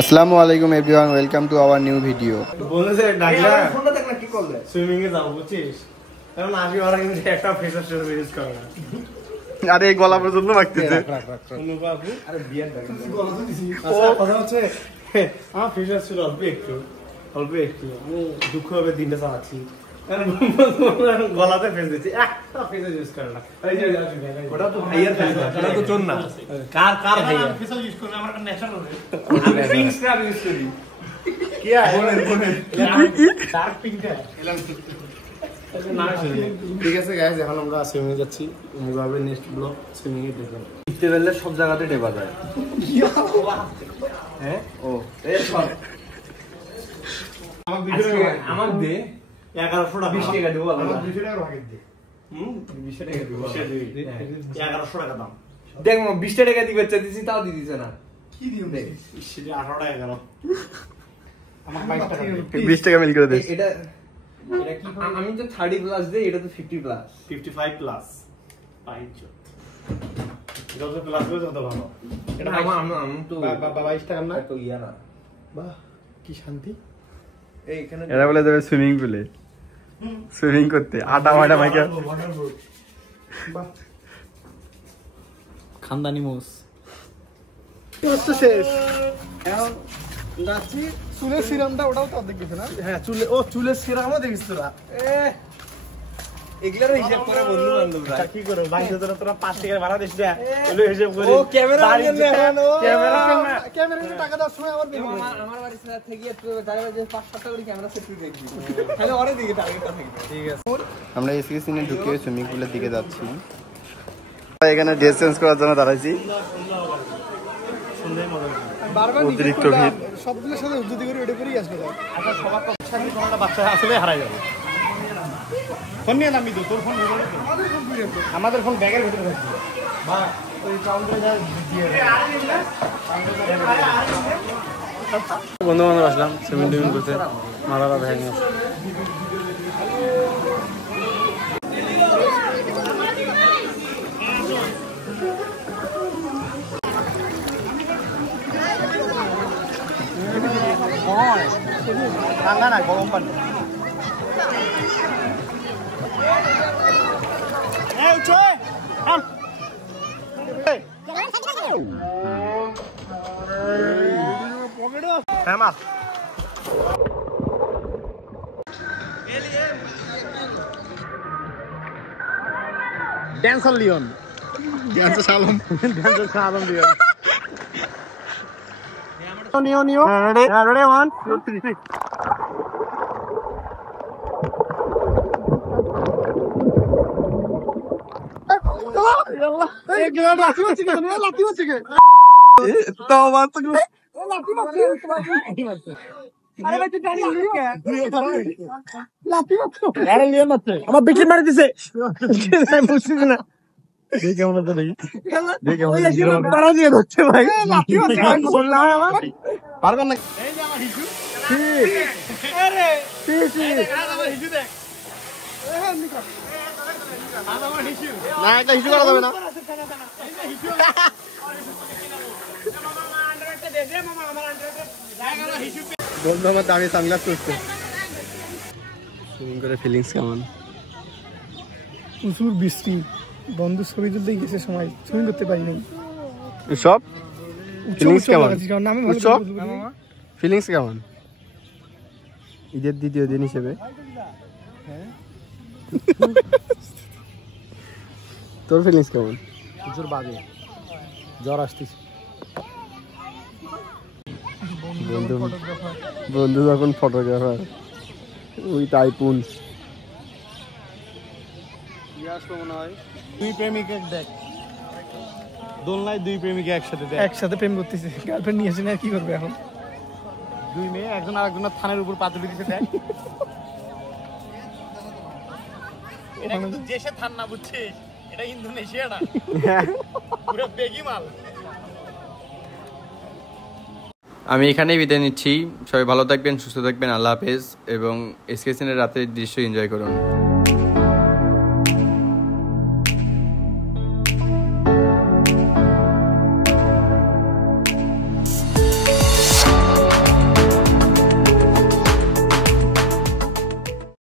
আসসালামু আলাইকুম everyone, welcome to our new video. বলেছে ডাকলা ফোনটা দেখ না কি করলে সুইমিং এ যাও বুঝছিস কারণ আজকে ওরা কিন্তু একটা ফেসার শো ইউজ করে না। আরে এই গলা পর্যন্ত মাখতেছে অনুবাবু আরে বিয়ার ডাক গলা তো দিছি কথা হচ্ছে আমার ফেসার ছিল অল্প একটু আমি দুঃখ হবে দিনটা চাচ্ছি গলাতে ফেস দিচ্ছি একটা ফেসার ইউজ করে না। এই যে ওটা তো ভাইয়ার ফেস এটা তো চোর না কার ভাইয়া ফেসার ইউজ করে আমার ন্যাচারাল হবে আমি পিঙ্ক স্ক্রাব ইউজ করি কি আছে বলেন ডার্ক পিঙ্ক এলাম ঠিক আছে গাইস, এখন আমরা সুইমিং এ যাচ্ছি। মুগাবে নেক্সট ব্লগ সুইমিং এ দেখবেন। ইতে বেলে সব জায়গাতে টেপা যায়। হ্যাঁ ও এই সব আমার দে 1100 টাকা 20 টাকা দেব আমার 200 টাকা ভাগে দে 200 টাকা দেব 1100 টাকা দাম দেখ 20 টাকা দিবে চাইছি তাও দিছে না কি দিও দেখ 18 টাকা গেল আমার 22 টাকা 20 টাকা মিল করে দে। এটা কি আমি তো 30 প্লাস দেই, এটা তো 50 প্লাস 55 প্লাস পাইছো যত প্লাস হবে তত ভালো। এটা আমি তো 22 টাকা না তো ইয়া না। বাহ কি শান্তি। এই এখানে এরা বলে যাবে সুইমিং পুলে সুইমিং করতে আটা মাটা মাইকা বাহ খানদানি মোস তো শেষ এখন যাচ্ছি। চুলের সিরামটা ওটাও তো অর্ধেক গেছে না? হ্যাঁ চুলের সিরামও দেখিস তোরা এগুলার হিসাব করে বন্ধু বান্ধবরা কি করো বাইরে তোরা 5 টাকা ভাড়া দিস না এগুলো হিসাব করে ও ক্যামেরা টাকা দাও সময় আবার বের হবে। আমার বাড়ি থেকে তাহলে যে 5-7 টাকা করে ক্যামেরা সেট করে দেখবি তাহলে ওরে দিকে টার্গেটটা থাকবে। ঠিক আছে আমরা এসকে সিনে ঢুকে সুইমিং পুলের দিকে যাচ্ছি। এখানে ড্রেস চেঞ্জ করার জন্য দাঁড়াইছি। বারবার অতিরিক্ত ভিড় সবগুলোর সাথে উদ্যোগ করে ওটা করেই আসবে। আচ্ছা সবার পক্ষে কোনটা বাচ্চা আসলে হারাই যাবে। ফোন নিয়ে নামি তো তোর ফোন আমাদের ফোন ব্যাগের ভিতরে রাখছি বা ওই কাউন্টারে যা দিয়ে বন্ধু বান্ধব আসলাম সুইমিং টুইমিং করতে। মারারা ভেঙে ঠান্ডা না গরম পানি। Dancer Leon. Dancer Salom. Dancer Salom Leon. Neo. Ready? 1, 2, 3. আমার বিক্রি মারি দিছে বুঝছিস না কেমন তারা দিয়ে ধরছে ভাই পারবেন না। না একটা হিসু করা যাবে না। বন্ধু আমার দামি সানগ্লাস করছে। সুইমিং করে ফিলিংস কেমন? প্রচুর বৃষ্টি, বন্ধু ছবি তুলতে গেছে সময় সুইমিং করতে পারি নাই। সব ফিলিংস কেমন? ফিলিংস কেমন ঈদের দ্বিতীয় দিন হিসেবে? তোর ফিলিংস কেমন? প্রচুর বাজে, জ্বর আসতেছে। বন্ধু যখন ফটোগ্রাফার ওই টাইপুন মনে হয় দুই প্রেমিক দেখ দোলনায় দুই প্রেমিকা একসাথে প্রেম করতেছে। গার্লফ্রেন্ড নিয়েছে না, কি করবে এখন? দুই মেয়ে একজন আরেকজনের থানের উপর পাতুরি দিচ্ছে। দেখ এটা কিন্তু দেশে থান না, বুঝছিস? এটা ইন্দোনেশিয়া না, পুরো বেগি মাল। আমি এখানেই বিদায় নিচ্ছি। সবাই ভালো থাকবেন, সুস্থ থাকবেন। আল্লাহ হাফেজ এবং এসকে সিনের রাতের দৃশ্য এনজয় করুন।